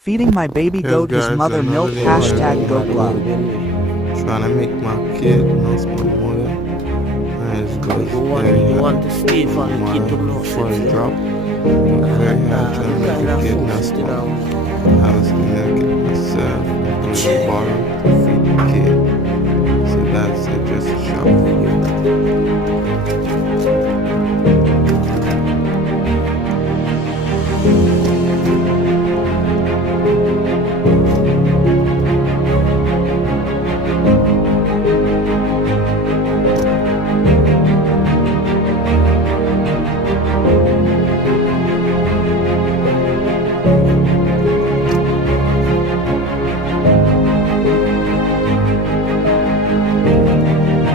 Feeding my baby Yes, goat his guys, mother another milk, day, hashtag goat love. trying to make my kid knows my mother. And it's good. You want to stay for the kid to know before since it drop. But very hard trying to make kind a of kid food, not you smoke. know. I was gonna get myself and borrow to feed the kid. So that's it, just a shop video.